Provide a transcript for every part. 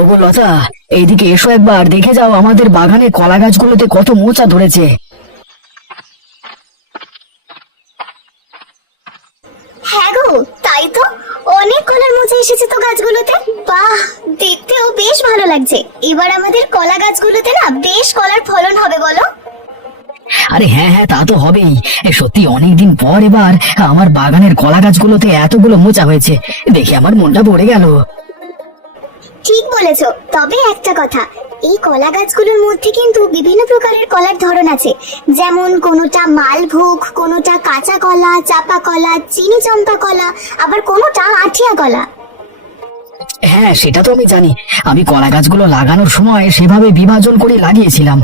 ওগো লতা, এইদিকে এসো, একবার দেখে যাও আমাদের বাগানে কলা গাছগুলোতে কত মোচা ধরেছে। হ্যাঁ গো, তাই তো, অনেক কলার মোচা এসেছে তো গাছগুলোতে। বাহ, দেখতেও বেশ ভালো লাগছে। এবার আমাদের কলা গাছগুলোতে না বেশ কলার ফলন হবে বলো। আরে হ্যাঁ হ্যাঁ, তা তো হবেই। সত্যি অনেকদিন পর এবার আমার বাগানের কলা গাছগুলোতে এতগুলো মোচা হয়েছে, দেখে আমার মনটা ভরে গেল। ঠিক বলেছো, তবে একটা কথা, এই কলা গাছগুলোর মধ্যে কিন্তু বিভিন্ন প্রকারের কলার ধরন আছে। যেমন কোনোটা মালভোগ, কোনোটা কাঁচা কলা, চাপা কলা, চিনি চম্পা কলা, আবার কোনোটা আঠিয়া কলা। হ্যাঁ, সেটা তো আমি জানি। আমি কলা গাছগুলো লাগানোর সময় সেভাবে বিভাজন করে লাগিয়েছিলাম।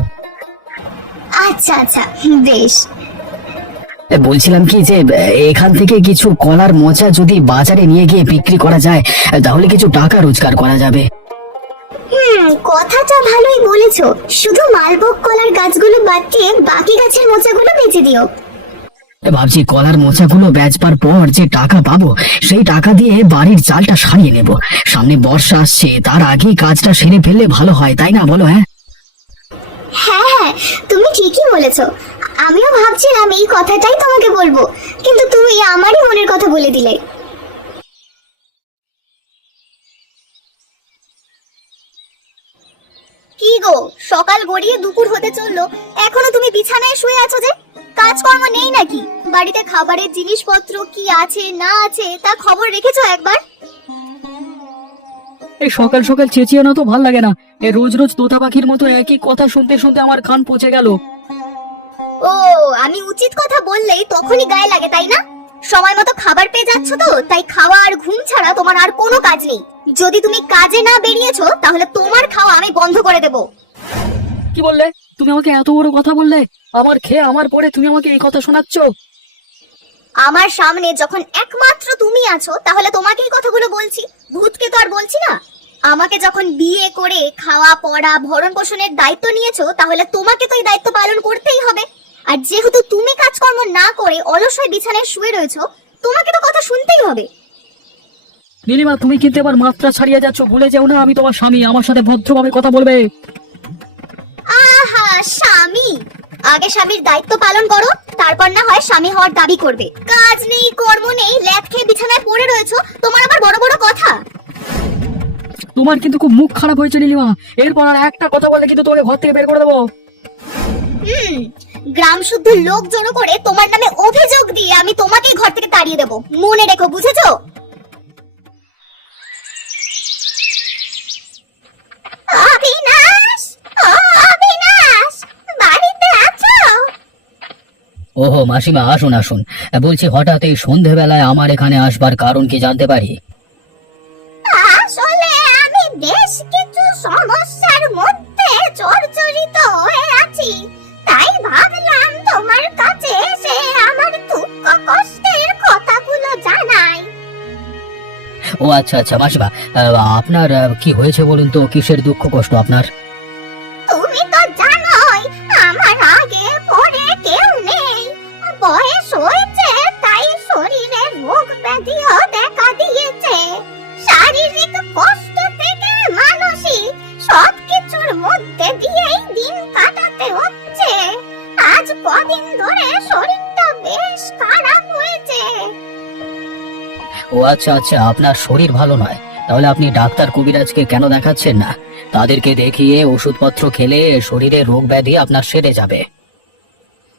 আচ্ছা আচ্ছা, বেশ। বলছিলাম কি যে এখান থেকে কিছু কলার মোচা যদি বাজারে নিয়ে গিয়ে বিক্রি করা যায়, তাহলে কিছু টাকা রোজগার করা যাবে। কথাটা ভালোই বলেছো। শুধু মালভোগ কলার গাছগুলো বাদ দিয়ে বাকি গাছের মোচাগুলো বেচে দিও। ভাবছি কলার মোচাগুলো বেচবার পর যে টাকা পাবো, সেই টাকা দিয়ে বাড়ির চালটা সারিয়ে নেব। সামনে বর্ষা আসছে, তার আগেই কাজটা সেরে ফেললে ভালো হয়, তাই না বলো? হ্যাঁ হ্যাঁ হ্যাঁ, তুমি ঠিকই বলেছো। আমিও ভাবছিলাম এই কথাটাই তোমাকে বলবো, কিন্তু তুমি আমারই মনের কথা বলে দিলে। কি গো, সকাল গড়িয়ে দুপুর হতে চললো, এখনো তুমি বিছানায় শুয়ে আছো যে? কাজকর্ম নেই নাকি? বাড়িতে খাবারের জিনিসপত্র কি আছে না আছে তা খবর রেখেছো একবার? এই সকাল সকাল চেঁচিয়ে না তো ভাল লাগে না। এই রোজ রোজ তোতা পাখির মতো একই কথা শুনতে শুনতে আমার কান পচে গেল। ও, আমি উচিত কথা বললেই তখনই গায়ে লাগে, তাই না? সময় মতো খাবার পেয়ে যাচ্ছ তো, তাই খাওয়া আর ঘুম ছাড়া তোমার আর কোনো কাজ নেই। যদি তুমি কাজে না বেরিয়েছো তাহলে তোমার খাওয়া আমি বন্ধ করে দেব। কি বললে তুমি? আমাকে এত বড় কথা বললে? আমার খেয়ে আমার পরে তুমি আমাকে এই কথা শোনাচ্ছ? আমার সামনে যখন একমাত্র তুমি আছো, তাহলে তোমাকেই কথাগুলো বলছি, ভূতকে তো আর বলছি না। আমাকে যখন বিয়ে করে খাওয়া পড়া ভরণ পোষণের দায়িত্ব নিয়েছো, তাহলে তোমাকে তো এই দায়িত্ব পালন করতেই হবে। আর যেহেতু তুমি কাজকর্ম না করে অলস হয়ে বিছানায় শুয়ে রয়েছো, তোমাকে তো কথা শুনতেই হবে। নীলিমা, তুমি কিন্তু এবার মাত্রা ছাড়িয়ে যাচ্ছ। ভুলে যাও না আমি তোমার স্বামী, আমার সাথে ভদ্রভাবে কথা বলবে। আহা, স্বামী? আগে স্বামীর দায়িত্ব পালন করো, তারপর না হয় স্বামী হওয়ার দাবি করবে। কাজ নেই, কর্ম নেই, ল্যাদ খেয়ে বিছানায় পড়ে রয়েছো, তোমার আবার বড় বড় কথা। তোমার কিন্তু খুব মুখ খারাপ হয়েছে নীলিমা। এরপর আর একটা কথা বললে কিন্তু তোমাকে ঘর থেকে বের করে দেবো। গ্রাম শুদ্ধ লোক জড়ো করে তোমার নামে অভিযোগ দিয়ে আমি তোমাকেই ঘর থেকে তাড়িয়ে দেবো, মনে রেখো, বুঝেছো? অবিনাশ, ও অবিনাশ, বাড়িতে আছো? ওহো মাসিমা, আসুন আসুন। বলছি হঠাৎ এই সন্ধেবেলায় আমার এখানে আসবার কারণ কি জানতে পারি? আসলে আমি বেশ কিছু সমস্যার মধ্যে জর্জরিত হয়ে আছি, তাই ভাবলাম তোমার কাছে এসে আমার দুঃখ কষ্টের কথাগুলো জানাই। ও আচ্ছা আচ্ছা মাসিমা, আপনার কি হয়েছে বলুন তো? কিসের দুঃখ কষ্ট আপনার? তুমি তো জানোই আমার আগে পরে কেউ নেই, বয়স হয়েছে, তাই শরীরে রোগ ব্যাধিও দেখা দিয়েছে। শারীরিক কষ্ট থেকে মানসিক সবকিছুর মধ্যে দিয়েই দিন কাটাতে হচ্ছে। আজ কদিন ধরে শরীরটা বেশ খারাপ হয়েছে। ও আচ্ছা আচ্ছা, আপনার শরীর ভালো নয়, তাহলে আপনি ডাক্তার কবিরাজকে কেন দেখাচ্ছেন না? তাদেরকে দেখিয়ে ওষুধপত্র খেলে শরীরে রোগ ব্যাধি আপনার সেরে যাবে।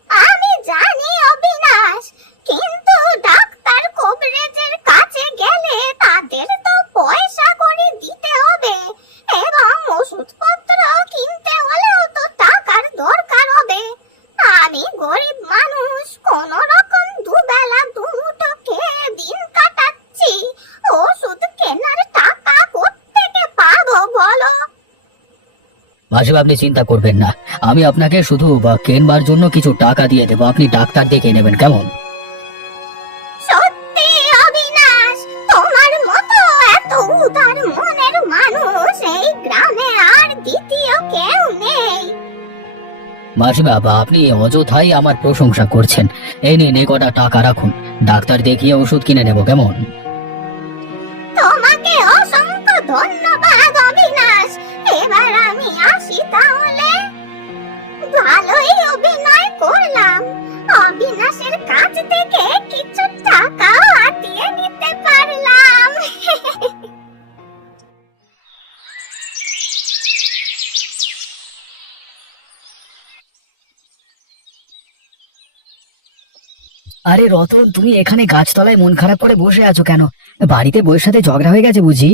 আমি জানি অবিনাশ, কিন্তু ডাক্তার কবিরাজের কাছে গেলে তাদের তো পয়সা করে দিতে হবে, এবং ওষুধপত্র কিনতে হলেও তো টাকার দরকার হবে। আমি গরিব মানুষ, কোন রকম দুবেলা দুমুঠো খেয়ে দিন কাটাচ্ছি, ওষুধ কেনার টাকা কোত্থেকে পাবো বলো? মাসিমা, আপনি চিন্তা করবেন না, আমি আপনাকে শুধু কেনবার জন্য কিছু টাকা দিয়ে দেবো, আপনি ডাক্তার দেখে নেবেন, কেমন? সত্যি অবিনাশ, তোমার মতো এত উদার মনের মানুষ এই গ্রামে আর দ্বিতীয় কেউ নেই। মাসিমা, আপনি অযথাই আমার প্রশংসা করছেন। এই নিন, এই কটা টাকা রাখুন, ডাক্তার দেখিয়ে ওষুধ কিনে নেব, কেমন? তোমাকে অসংখ্য ধন্যবাদ অবিনাশ, থেকে কিছু টাকা হাতিয়ে নিতে পারলাম। আরে রতন, তুমি এখানে গাছতলায় মন খারাপ করে বসে আছো কেন? বাড়িতে বউয়ের সাথে ঝগড়া হয়ে গেছে বুঝি?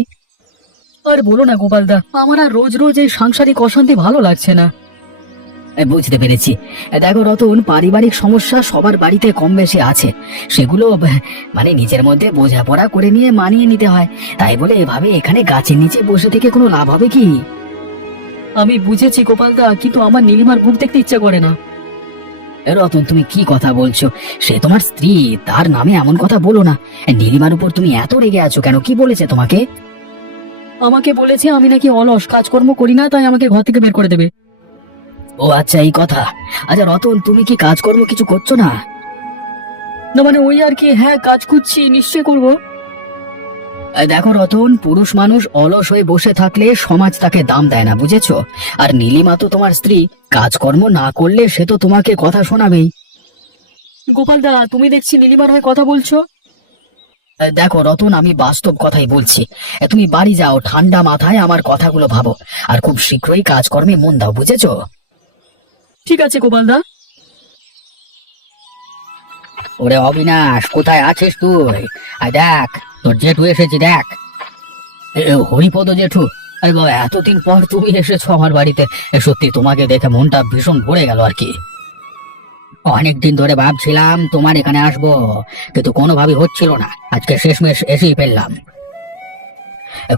আর বলো না গোপালদা, আমার আর রোজ রোজ এই সাংসারিক অশান্তি ভালো লাগছে না। বুঝতে পেরেছি। দেখো রতন, পারিবারিক সমস্যা সবার বাড়িতে কম বেশি আছে। সেগুলো মানে নিজের মধ্যে বোঝাপড়া করে নিয়ে মানিয়ে নিতে হয়। তাই বলে এভাবে এখানে গাছের নিচে বসে থেকে কোনো লাভ হবে কি? আমি বুঝেছি গোপালদা, কিন্তু আমার নীলিমার মুখ দেখতে ইচ্ছা করে না। রতন, তুমি কি কথা বলছো? সে তোমার স্ত্রী, তার নামে এমন কথা বলো না। নীলিমার উপর তুমি এত রেগে আছো কেন? কি বলেছে তোমাকে? আমাকে বলেছে আমি নাকি অলস, কাজকর্ম করি না, তাই আমাকে ঘর থেকে বের করে দেবে। ও আচ্ছা, এই কথা। আচ্ছা রতন, তুমি কি কাজকর্ম কিছু করছো না? না মানে ওই আর কি, হ্যাঁ কাজ করছি, নিশ্চয় করব। দেখো রতন, পুরুষ মানুষ অলস হয়ে বসে থাকলে সমাজ তাকে দাম দেয় না, বুঝেছো? আর নীলিমা তো তোমার স্ত্রী, কাজকর্ম না করলে সে তো তোমাকে কথা শোনাবেই। গোপালদা, তুমি দেখছি নীলিমার হয়ে কথা বলছো। দেখো রতন, আমি বাস্তব কথাই বলছি। তুমি বাড়ি যাও, ঠান্ডা মাথায় আমার কথাগুলো ভাবো, আর খুব শীঘ্রই কাজকর্মে মন দাও, বুঝেছো? ঠিক আছে গোপালদা। ওরে অবিনাশ, কোথায় আছিস তুই? আয় দেখ, তোর জেঠু এসেছি, দেখ। হরিপদ জেঠু, আরে বাবা, এতদিন পর তুমি এসেছো আমার বাড়িতে। সত্যি তোমাকে দেখে মনটা ভীষণ ভরে গেল আর কি। অনেকদিন ধরে ভাবছিলাম তোমার এখানে আসবো, কিন্তু কোনোভাবে হচ্ছিল না। আজকে শেষমেশ এসেই ফেললাম।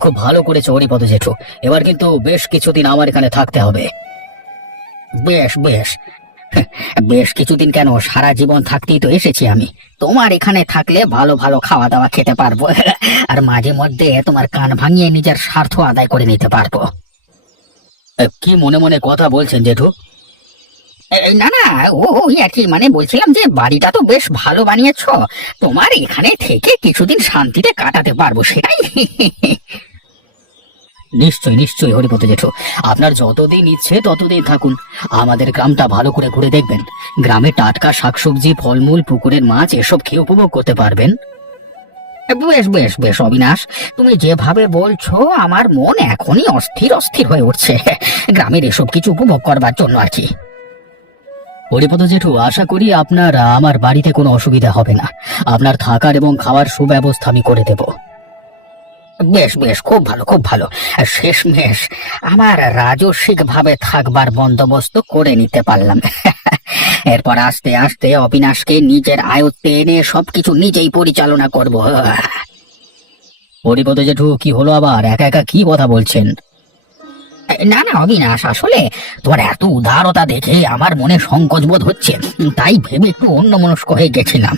খুব ভালো করেছো হরিপদ জেঠু, এবার কিন্তু বেশ কিছুদিন আমার এখানে থাকতে হবে। বেশ বেশ, বেশ কিছুদিন কেন, সারা জীবন থাকতেই তো এসেছি আমি। তোমার এখানে থাকলে ভালো ভালো খাওয়া দাওয়া খেতে পারবো, আর মাঝে মধ্যে তোমার কান ভাঙিয়ে নিজের স্বার্থ আদায় করে নিতে পারবো। কি মনে মনে কথা বলছেন জেঠু? না না, ওই আর কি, মানে বলছিলাম যে বাড়িটা তো বেশ ভালো বানিয়েছো, তোমার এখানে থেকে কিছুদিন শান্তিতে কাটাতে পারবো, সেটাই। নিশ্চয় নিশ্চয়ই হরিপদ জেঠু, আপনার যতদিন ইচ্ছে ততদিন থাকুন। আমাদের গ্রামটা ভালো করে ঘুরে দেখবেন। গ্রামে টাটকা শাকসবজি, ফলমূল, পুকুরের মাছ এসব খেয়ে উপভোগ করতে পারবেন। বেশ বেশ বেশ অবিনাশ, তুমি যেভাবে বলছো আমার মন এখনই অস্থির অস্থির হয়ে উঠছে গ্রামের এসব কিছু উপভোগ করবার জন্য আর কি। হরিপদ জেঠু, আশা করি আপনার আমার বাড়িতে কোনো অসুবিধা হবে না। আপনার থাকার এবং খাওয়ার সুব্যবস্থা আমি করে দেব। বেশ বেশ, খুব ভালো খুব ভালো। শেষমেশ আমার রাজস্বিক ভাবে থাকবার বন্দোবস্ত করে নিতে পারলাম। এরপর আস্তে আস্তে অবিনাশকে নিজের আয়ত্তে এনে সবকিছু নিজেই পরিচালনা করব। হরিপদ জেঠু, কি হলো আবার? একা একা কি কথা বলছেন? না না অবিনাশ, আসলে তোমার এত উদারতা দেখে আমার মনে সংকোচ বোধ হচ্ছে, তাই ভেবে একটু অন্যমনস্ক হয়ে গেছিলাম।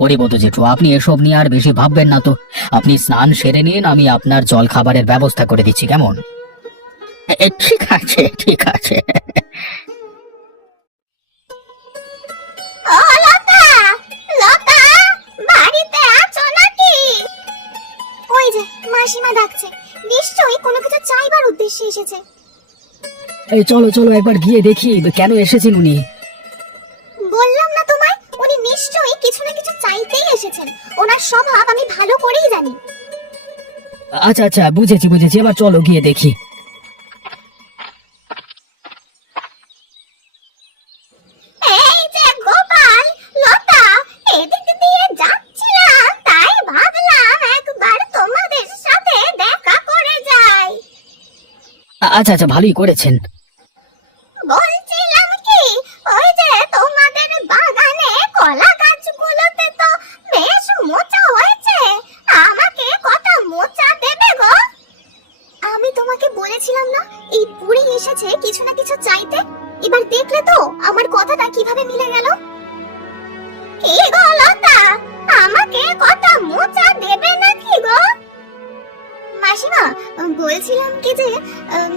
হরিপদ জেঠু, আপনি এসব নিয়ে আর বেশি ভাববেন না তো। আপনি স্নান সেরে নিন, আমি আপনার জল খাবারের ব্যবস্থা করে দিচ্ছি, কেমন? ঠিক আছে ঠিক আছে। ও লতা, লতা, বাড়িতে আছো নাকি? ওই যে মাসিমা ডাকছে, নিশ্চয়ই কোনো কিছু চাইবার উদ্দেশ্যে এসেছে। এই চলো চলো, একবার গিয়ে দেখি কেন এসেছেন উনি। বললাম না তোমায়, উনি নিশ্চয়ই কিছু না কিছু চাইতেই এসেছেন। ওনার স্বভাব আমি ভালো করেই জানি। আচ্ছা আচ্ছা, বুঝেছি বুঝেছি, এবার চলো গিয়ে দেখি। এই যে গোপাল, লতা, এদিক দিয়ে যাচ্ছিলাম, তাই ভাবলাম একবার তোমাদের সাথে দেখা করে যাই। আচ্ছা আচ্ছা, ভালোই করেছেন। বলছিলাম কি, ওই যে তোমাদের বাগানে কলা গাছগুলোতে তো বেশ মোচা হয়েছে, আমাকে কটা মোচা দেবে গো? আমি তোমাকে বলেছিলাম না, এই বুড়ি এসেছে কিছু না কিছু চাইতে। এবার দেখলে তো আমার কথাটা কিভাবে মিলে গেল। কি গো লতা, আমাকে কটা মোচা দেবে নাকি গো? মাসিমা, বলছিলাম কি যে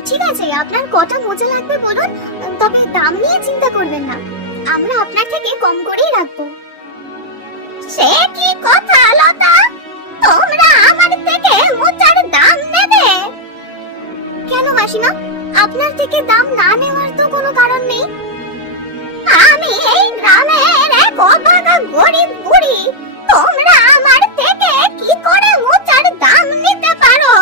ঠিক আছে, আপনার কটা মোজা লাগবে বলুন, তবে দাম নিয়ে চিন্তা করবেন না, আমরা আপনার থেকে কম করেই রাখবো। সে কি কথা লতা, তোমরা আমার থেকে মোচার দাম নেবে? কেন মাসিমা, আপনার থেকে দাম না নেওয়ার তো কোনো কারণ নেই। আমি এই গ্রামের এক অভাগা গরিব বুড়ি, তোমরা আমার থেকে কি করে মোচার দাম নিতে পারো?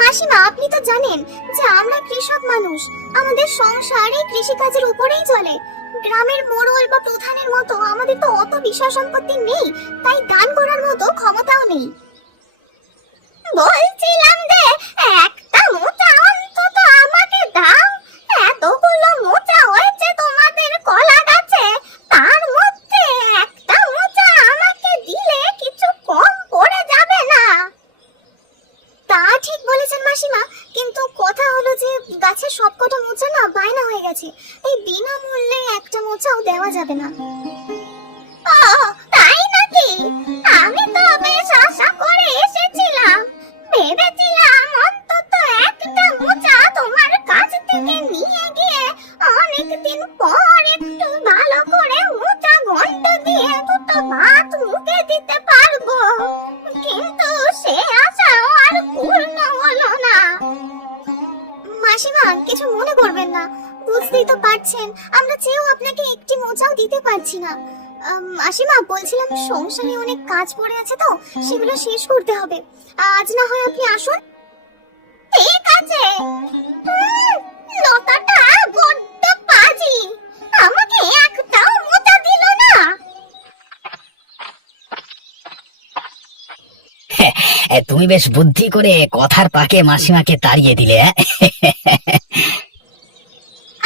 মাসিমা, আপনি তো জানেন যে আমরা কৃষক মানুষ, আমাদের সংসার এই কৃষিকাজের উপরেই চলে। গ্রামের মোড়ল বা প্রধানের মতো আমাদের তো অত বিষয় সম্পত্তি নেই, তাই দান করার মতো ক্ষমতাও নেই। বলছিলাম যে একটা মোচা অন্তত আমাকে দাও। এতগুলো মোচা হয়েছে তোমাদের কলা গাছে, তার মধ্যে একটা মোচা আমাকে দিলে কিছু কম পড়ে যাবে না? তা ঠিক বলেছেন মাসিমা, কিন্তু কথা হলো যে গাছের সবকটা মোচা না বায়না হয়ে গেছে, এই বিনামূল্যে একটা মোচাও দেওয়া যাবে না। ও তাই নাকি? আমি তো বেশ আশা করে এসেছিলাম, ভেবেছিলাম অন্তত একটা মোচা তোমার কাছ থেকে নিয়ে গিয়ে অনেকদিন পর একটু ভালো করে মোচা ঘন্ট দিয়ে দুটো ভাত মুখে দিতে পারবো, কিন্তু সে আশাও আর পূর্ণ হলো না। মাসিমা, কিছু মনে করবেন না, বুঝতেই তো পারছেন আমরা চেয়েও আপনাকে একটি মোচাও দিতে পারছি না। মাসিমা, বলছিলাম সংসারে অনেক কাজ পড়ে আছে তো, সেগুলো শেষ করতে হবে। আজ না হয় আপনি আসুন। ঠিক আছে। লতাটা বড্ড পাজি, আমাকে একটাও মোচা দিল না। তুমি বেশ বুদ্ধি করে কথার পাকে মাসিমাকে তাড়িয়ে দিলে।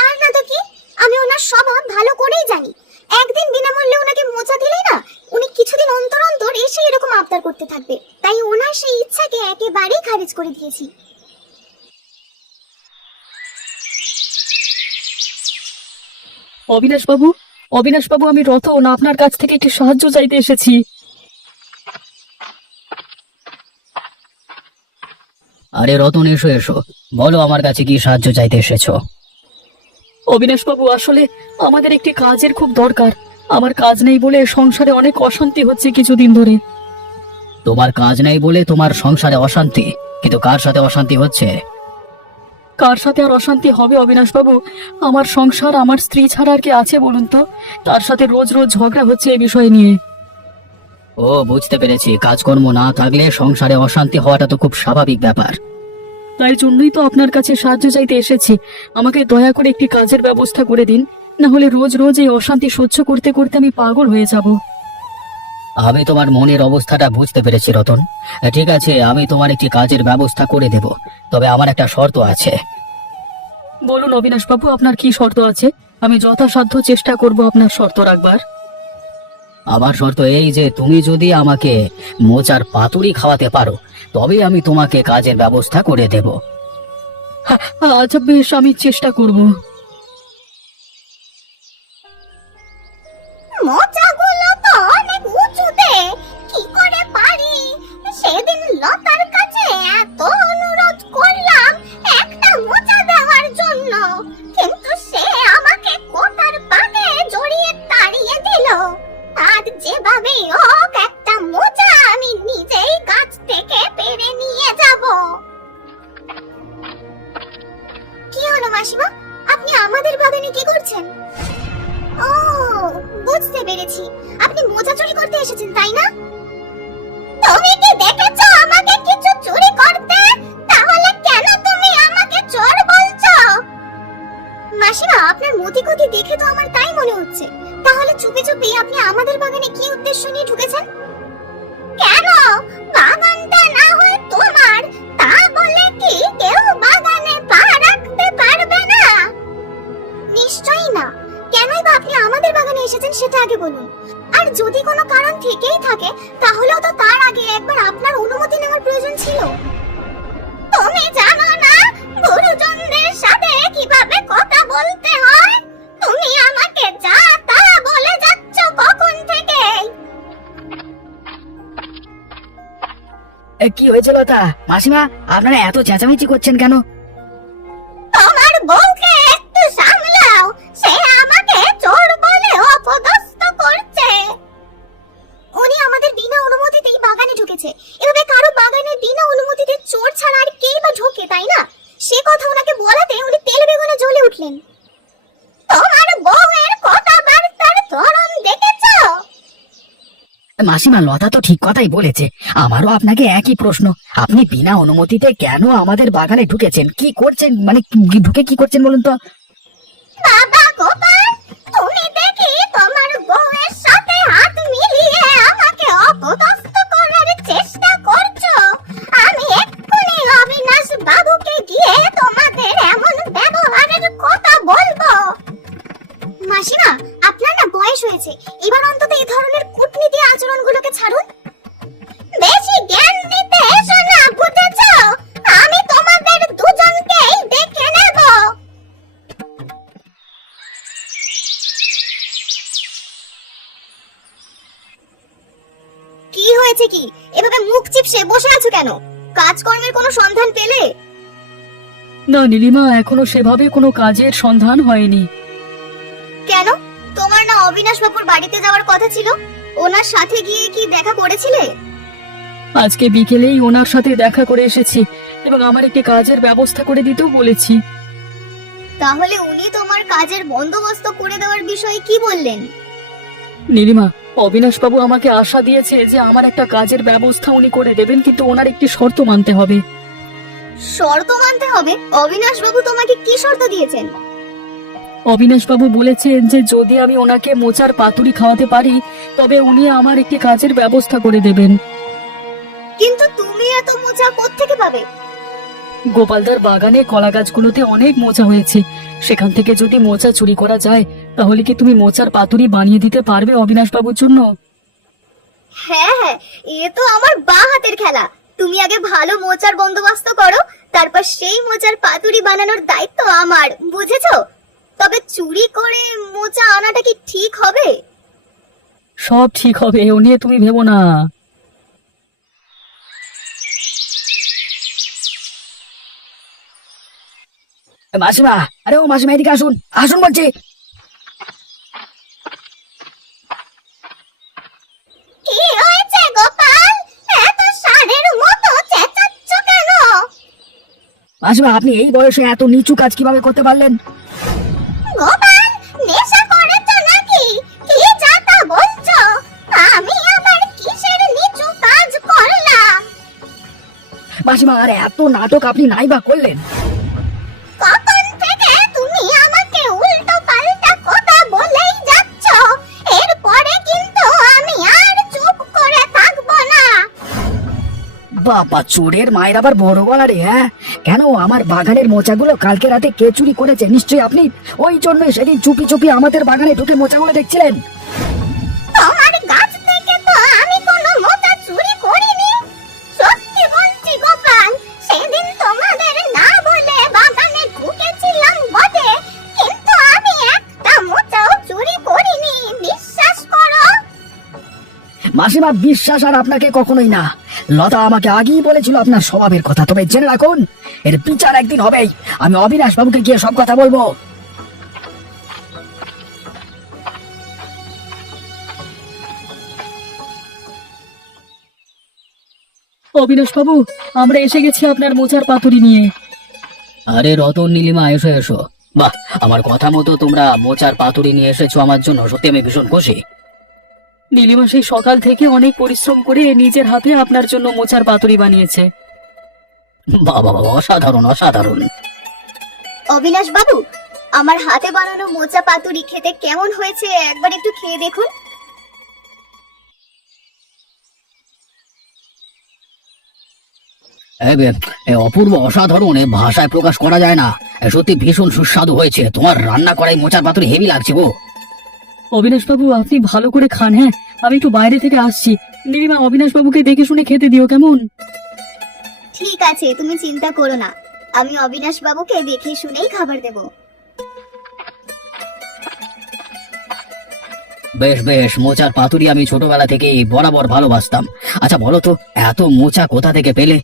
আর না তো কি, আমি ওনার স্বভাব ভালো করেই জানি। একদিন বিনামূল্যে ওনাকে মোচা দিলেই না, উনি কিছুদিন অন্তর অন্তর এসে এরকম আবদার করতে থাকবে, তাই ওনার সেই ইচ্ছাকে একেবারেই খারিজ করে দিয়েছি। অবিনাশ বাবু, আমি রতন আপনার কাছ থেকে একটু সাহায্য চাইতে এসেছি। আরে রতন, এসো এসো, বলো আমার কাছে কি সাহায্য চাইতে এসেছো? অবিনাশ বাবু, আসলে আমাদের একটি কাজের খুব দরকার। আমার কাজ নেই বলে সংসারে অনেক অশান্তি হচ্ছে কিছুদিন ধরে। তোমার কাজ নেই বলে তোমার সংসারে অশান্তি? কিন্তু কার সাথে অশান্তি হচ্ছে? কার সাথে আর অশান্তি হবে অবিনাশ বাবু? আমার সংসার, আমার স্ত্রী ছাড়া আর কে আছে বলুন তো? তার সাথে রোজ রোজ ঝগড়া হচ্ছে এই বিষয় নিয়ে। ও, বুঝতে পেরেছি, কাজকর্ম না থাকলে সংসারে অশান্তি হওয়াটা তো খুব স্বাভাবিক ব্যাপার। তাই জন্যই তো আপনার কাছে সাহায্য চাইতে এসেছি। আমাকে দয়া করে একটি কাজের ব্যবস্থা করে দিন, না হলে রোজ রোজ এই অশান্তি সহ্য করতে করতে আমি পাগল হয়ে যাব। আমি তোমার মনের অবস্থাটা বুঝতে পেরেছি রতন। ঠিক আছে, আমি তোমার একটি কাজের ব্যবস্থা করে দেব, তবে আমার একটা শর্ত আছে। বলুন অবিনাশ বাবু, আপনার কি শর্ত আছে? আমি যথাসাধ্য চেষ্টা করব আপনার শর্ত রাখবার। আমার শর্ত এই যে তুমি যদি আমাকে মোচার পাতুরি খাওয়াতে পারো, তবে আমি তোমাকে কাজের ব্যবস্থা করে দেব। আচ্ছা বেশ, আমি চেষ্টা করব। মোচাগুলো তো অনেক উঁচুতে, কি করে পারি? সেদিন লতার কাছে এত অনুরোধ করলাম একটা মোচা দেওয়ার জন্য, কিন্তু সে আমাকে কোথার পানে জড়িয়ে তাড়িয়ে দিল। আর যেভাবেই হোক একটা মোচা আমি নিজেই গাছ থেকে পেড়ে নিয়ে যাব। কি হলো মাসিমা, আপনি আমাদের বাগানে কি করছেন? ও, বুঝতে পেরেছি, আপনি মোচা চুরি করতে এসেছেন, তাই না? তুমি কি দেখেছো আমাকে কিছু চুরি করতে? তাহলে কেন তুমি আমাকে চোর বলছো? মাসিমা, আপনার মতিগতি দেখে তো আমার তাই মনে হচ্ছে। তাহলে চুপি চুপি আপনি আমাদের বাগানে কি উদ্দেশ্য নিয়ে ঢুকেছেন? কেন? বাগানটা না হয় তোমার, তা বলে কি কেউ বাগানে পা রাখতে পারবে না? নিশ্চয়ই না। কেনই বা আপনি আমাদের বাগানে এসেছেন সেটা আগে বলুন। আর যদি কোনো কারণ থেকেই থাকে, তাহলেও তো তার আগে একবার আপনার অনুমতি নেওয়ার প্রয়োজন ছিল। তুমি জানো না গুরুজনদের সাথে কিভাবে কথা বলতে হয়? তুমি আমাকে যা তা বলে যাচ্ছ কখন থেকে। কি হয়েছিল তা? মাসিমা, আপনারা এত চেঁচামেচি করছেন কেন? তোমার বউকে একটু সামলাও, সে আমাকে চোর বলে অপদস্থ করছে। উনি আমাদের বিনা অনুমতিতেই বাগানে ঢুকেছে। এভাবে কারো বাগানে বিনা অনুমতিতে চোর ছাড়া আর কেই বা ঢোকে, তাই না? সে কথা ওনাকে বলাতে উনি তেল বেগুনে জ্বলে উঠলেন। তোমার বউয়ের কথাবার্তার ধরন মাসিমা, লতা তো ঠিক কথাই বলেছে। আমারও আপনাকে একই প্রশ্ন। আপনি বিনা অনুমতিতে কেন আমাদের বাগানে ঢুকেছেন? কি করছেন, মানে ঢুকে কি করছেন বলুন তো? বাবা গোপাল, তুমি দেখি তোমার বউয়ের সাথে হাত মিলিয়ে আমাকে অপদস্থ করার চেষ্টা করছো। আমি এক্ষুনি অবিনাশ বাবুকে গিয়ে তোমাদের এমন ব্যবহারের কথা বলবো। মাসিমা, আপনার না বয়স হয়েছে, এবার অন্তত এই ধরনের কূটনীতি আচরণগুলোকে ছাড়ুন। বেশি জ্ঞান দিতে এসো না, বুঝেছো? আমি তোমাদের দুজনকেই দেখে নেব। কি হয়েছে কি? এভাবে মুখ চিপসে বসে আছো কেন? কাজকর্মের কোনো সন্ধান পেলে? না নীলিমা, এখনো সেভাবে কোনো কাজের সন্ধান হয়নি। কেন? তোমার না অবিনাশ বাবুর বাড়িতে যাওয়ার কথা ছিল? ওনার সাথে গিয়ে কি দেখা করেছিলে? আজকে বিকেলেই ওনার সাথে দেখা করে এসেছি এবং আমার একটি কাজের ব্যবস্থা করে দিতেও বলেছি। তাহলে উনি তোমার কাজের বন্দোবস্ত করে দেওয়ার বিষয়ে কি বললেন? নীলিমা, অবিনাশবাবু আমাকে আশা দিয়েছে যে আমার একটা কাজের ব্যবস্থা উনি করে দেবেন, কিন্তু ওনার একটি শর্ত মানতে হবে। শর্ত মানতে হবে? অবিনাশ বাবু তোমাকে কি শর্ত দিয়েছেন? অবিনাশবাবু বলেছেন যে যদি আমি ওনাকে মোচার পাতুরি খাওয়াতে পারি তবে উনি আমার একটি কাজের ব্যবস্থা করে দেবেন। কিন্তু তুমি এত মোচা কোত্থেকে পাবে? গোপালদার বাগানে কলা গাছগুলোতে অনেক মোচা হয়েছে, সেখান থেকে যদি মোচা চুরি করা যায় তাহলে কি তুমি মোচার পাতুরি বানিয়ে দিতে পারবে অবিনাশবাবুর জন্য? হ্যাঁ হ্যাঁ, এ তো আমার বাঁ হাতের খেলা। তুমি আগে ভালো মোচার বন্দোবস্ত করো, তারপর সেই মোচার পাতুরি বানানোর দায়িত্ব আমার, বুঝেছো? তবে চুরি করে মোচা আনাটা কি ঠিক হবে? সব ঠিক হবে, ও নিয়ে তুমি ভেবো না। মাসিমা, আরে ও মাসিমা, এদিকে আসুন, আসুন বলছি। কি হয়েছে গোপাল? এত ষাঁড়ের মতো চেঁচাচ্ছ কেন? মাসিমা, আপনি এই বয়সে এত নিচু কাজ কিভাবে করতে পারলেন? গোপাল, নেশা করেছো নাকি? কি যাতা বলছো? আমি আবার কিসের নিচু কাজ করলাম? মাসিমা, আরে এত নাটক আপনি নাই বা করলেন? কখন থেকে তুমি আমাকে উল্টো পাল্টা কথা বলেই যাচ্ছ? এরপরে কিন্তু আমি আর চুপ করে থাকবো না। বাবা, চোরের মায়ের আবার বড় গলা রে। হ্যাঁ, কেন আমার বাগানের মোচাগুলো কালকে রাতে কে চুরি করেছে? নিশ্চয়ই আপনি। ওই জন্যই সেদিন চুপি চুপি আমাদের বাগানে ঢুকে মোচাগুলো দেখছিলেন। তোমার গাছ থেকে তো আমি কোনো মোচা চুরি করিনি। সত্যি বলছি গোপাল, সেদিন তোমাদের না বলে বাগানে ঢুকেছিলাম বটে, কিন্তু আমি একটা মোচাও চুরি করিনি, বিশ্বাস করো। মাসিমা, বিশ্বাস আর আপনাকে কখনোই না। লতা আমাকে আগেই বলেছিল আপনার স্বভাবের কথা। তবে জেনে রাখুন, এর বিচার একদিন হবেই। আমি অবিনাশ বাবুকে গিয়ে সব কথা বলবো। অবিনাশ বাবু, আমরা এসে গেছি আপনার মোচার পাতুরি নিয়ে। আরে রতন, নীলিমা, এসো এসো। বাহ, আমার কথা মতো তোমরা মোচার পাতুরি নিয়ে এসেছো আমার জন্য। সত্যি আমি ভীষণ খুশি। নীলিমা সেই সকাল থেকে অনেক পরিশ্রম করে নিজের হাতে আপনার জন্য মোচার পাতুরি বানিয়েছে। বাবা বাবা, অসাধারণ অসাধারণ। অবিনাশ বাবু, আমার হাতে বানানো মোচা পাতুরি খেতে কেমন হয়েছে একবার একটু খেয়ে দেখুন। অপূর্ব, অসাধারণ, ভাষায় প্রকাশ করা যায় না। সত্যি ভীষণ সুস্বাদু হয়েছে। তোমার রান্না করাই মোচার পাতুরি হেভি লাগছে গো। অবিনাশ বাবু, আপনি ভালো করে খান। হ্যাঁ, আমি একটু বাইরে থেকে আসছি। নীলিমা, অবিনাশ বাবুকে দেখে শুনে খেতে দিও, কেমন? ঠিক আছে, তুমি চিন্তা করো না, আমি অবিনাশ বাবুকে দেখে শুনেই খাবার দেব। বেশ বেশ, মোচার পাতুরি আমি ছোটবেলা থেকে বরাবর ভালোবাসতাম। আচ্ছা বলো তো, এত মোচা কোথা থেকে পেলে?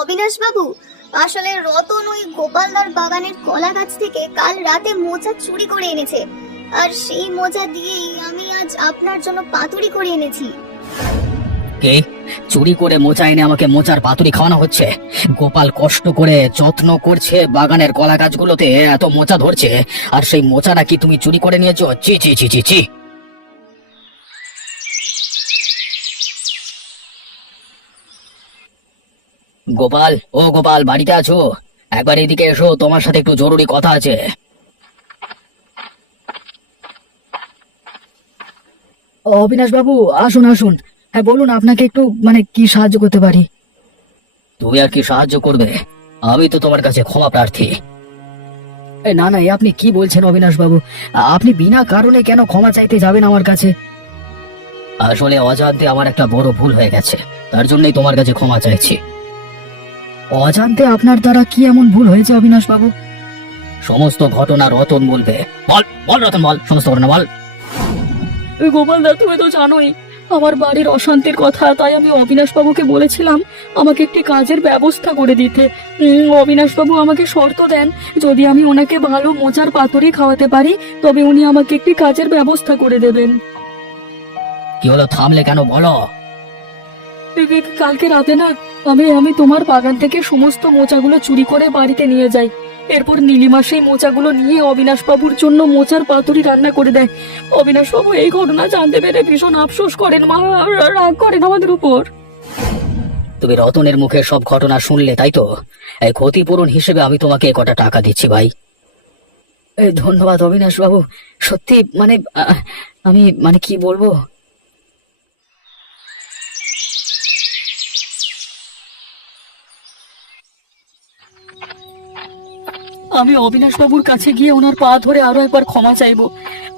অবিনাশ বাবু, আসলে রতন ওই গোপালদার বাগানের কলা গাছ থেকে কাল রাতে মোচা চুরি করে এনেছে, আর সেই মোচা দিয়েই আমি আজ আপনার জন্য পাতুরি করে এনেছি। কে চুরি করে মোচা এনে আমাকে মোচার পাতুরি খাওয়ানো হচ্ছে? গোপাল কষ্ট করে যত্ন করছে বাগানের কলা গাছগুলোতে, এত মোচা ধরছে, আর সেই মোচা নাকি তুমি চুরি করে নিয়েছো? চি চি চি চি চি। গোপাল, ও গোপাল, বাড়িতে আছো? একবার এদিকে এসো, তোমার সাথে একটু জরুরি কথা আছে। অবিনাশ বাবু, আসুন আসুন। হ্যাঁ বলুন, আপনাকে একটু কি সাহায্য করতে পারি? তুমি আর কি সাহায্য করবে? আমি তো তোমার কাছে ক্ষমা প্রার্থী। না না, এ আপনি কি বলছেন অবিনাশ বাবু? আপনি বিনা কারণে কেন ক্ষমা চাইতে যাবেন আমার কাছে? আসলে অজান্তে আমার একটা বড় ভুল হয়ে গেছে, তার জন্যই তোমার কাছে ক্ষমা চাইছি। অজান্তে আপনার দ্বারা কি এমন ভুল হয়েছে অবিনাশ বাবু? সমস্ত ঘটনা রতন বলবে। বল বল রতন, বল, সমস্ত ঘটনা বল। গোপাল দা, তুমি তো জানোই আমার বাড়ির অশান্তির কথা, তাই আমি অবিনাশ বাবুকে বলেছিলাম আমাকে একটি কাজের ব্যবস্থা করে দিতে। অবিনাশ বাবু আমাকে শর্ত দেন, যদি আমি ওনাকে ভালো মোচার পাতুরি খাওয়াতে পারি তবে উনি আমাকে একটি কাজের ব্যবস্থা করে দেবেন। কি হলো, থামলে কেন, বলো। কালকে রাতে না আমি তোমার বাগান থেকে সমস্ত মোচাগুলো চুরি করে বাড়িতে নিয়ে যাই। এরপর নীলিমা সেই মোচাগুলো নিয়ে অবিনাশ বাবুর জন্য মোচার পাতুরি রান্না করে দেয়। অবিনাশ বাবু এই ঘটনা জানতে পেরে ভীষণ আফসোস করেন, মা রাগ করেন আমাদের উপর। তুমি রতনের মুখে সব ঘটনা শুনলে, তাই তো? এই ক্ষতিপূরণ হিসেবে আমি তোমাকে কটা টাকা দিচ্ছি ভাই। ধন্যবাদ অবিনাশ বাবু, সত্যি আমি কি বলবো। আমি অবিনাশ বাবুর কাছে গিয়ে ওনার পা ধরে আরো একবার ক্ষমা চাইবো।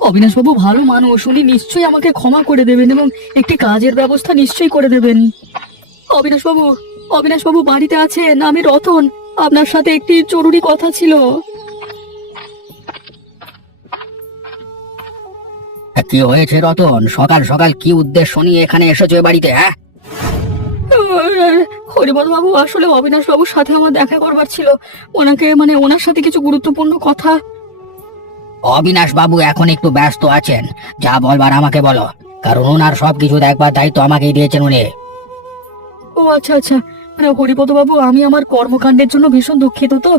অবিনাশ বাবু ভালো মানুষ, উনি নিশ্চয়ই আমাকে ক্ষমা করে দেবেন এবং একটি কাজের ব্যবস্থা নিশ্চয়ই করে দেবেন। অবিনাশ বাবু, অবিনাশ বাবু বাড়িতে আছেন? আমি রতন, আপনার সাথে একটি জরুরি কথা ছিল। কি হয়েছে রতন? সকাল সকাল কি উদ্দেশ্য নিয়ে এখানে এসেছো এ বাড়িতে? হ্যাঁ হরিপদ বাবু, আসলে অবিনাশ বাবুর সাথে আমার দেখা করবার ছিল, ওনাকে ওনার সাথে কিছু গুরুত্বপূর্ণ কথা। অবিনাশ বাবু এখন একটু ব্যস্ত আছেন, যা বলবার আমাকে বলো, কারণ ওনার সবকিছু দেখবার দায়িত্ব আমাকেই দিয়েছেন উনি। ও আচ্ছা আচ্ছা, হরিপদ বাবু, আমি আমার কর্মকাণ্ডের জন্য ভীষণ দুঃখিত। তো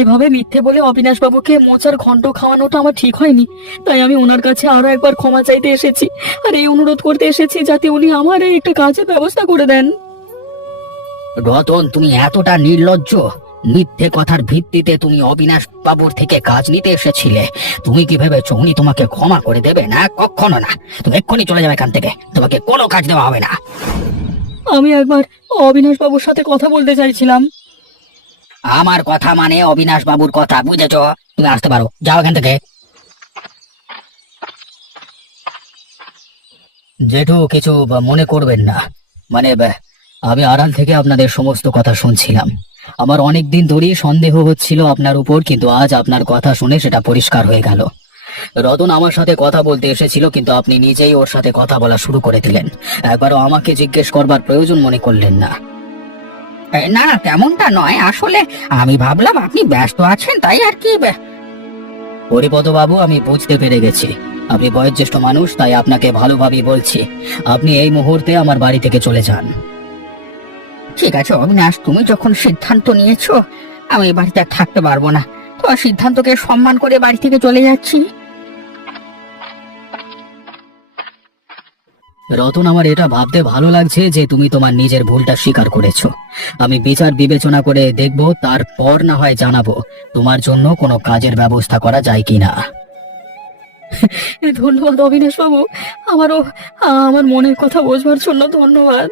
এভাবে মিথ্যে বলে অবিনাশ বাবুকে মোচার ঘন্ট খাওয়ানোটা আমার ঠিক হয়নি, তাই আমি ওনার কাছে আরো একবার ক্ষমা চাইতে এসেছি আর এই অনুরোধ করতে এসেছি যাতে উনি আমার এই একটা কাজের ব্যবস্থা করে দেন। রতন, তুমি এতটা নির্লজ্জ? মিথ্যে কথার ভিত্তিতে তুমি অবিনাশ বাবুর থেকে কাজ নিতে এসেছিলে? তুমি কি ভেবেছো উনি তোমাকে ক্ষমা করে দেবে? না, কখনো না। তুমি এক্ষুনি চলে যাবে এখান থেকে, তোমাকে কোনো কাজ দেওয়া হবে না। আমি একবার অবিনাশ বাবুর সাথে কথা বলতে চাইছিলাম। আমার কথা মানে অবিনাশ বাবুর কথা, বুঝেছো? তুমি আসতে পারো, যাও এখান থেকে। জেঠু, কিছু মনে করবেন না, আমি আড়াল থেকে আপনাদের সমস্ত কথা শুনছিলাম। আমার অনেক দিন ধরেই সন্দেহ হচ্ছিল আপনার উপর, কিন্তু আজ আপনার কথা শুনে সেটা পরিষ্কার হয়ে গেল। রতন আমার সাথে কথা বলতে এসেছিল, কিন্তু আপনি নিজেই ওর সাথে কথা বলা শুরু করে দিলেন। একবারও আমাকে জিজ্ঞেস করবার প্রয়োজন মনে করলেন না। না না, তেমনটা নয়, আসলে আমি ভাবলাম আপনি ব্যস্ত আছেন, তাই আর কি। হরিপদ বাবু, আমি বুঝতে পেরে গেছি আপনি বয়োজ্যেষ্ঠ মানুষ, তাই আপনাকে ভালোভাবেই বলছি, আপনি এই মুহূর্তে আমার বাড়ি থেকে চলে যান। ঠিক আছে অবিনাশ, তুমি যখন সিদ্ধান্ত নিয়েছো আমি এই বাড়িতে আর থাকতে পারবো না, তোমার সিদ্ধান্তকে সম্মান করে বাড়ি থেকে চলে যাচ্ছি। রতন, আমার এটা ভাবতে ভালো লাগছে যে তুমি তোমার নিজের ভুলটা স্বীকার করেছো। আমি বিচার বিবেচনা করে দেখব, তারপর না হয় জানাবো তোমার জন্য কোনো কাজের ব্যবস্থা করা যায় কিনা। ধন্যবাদ অবিনাশ বাবু, আমার মনের কথা বোঝবার জন্য ধন্যবাদ।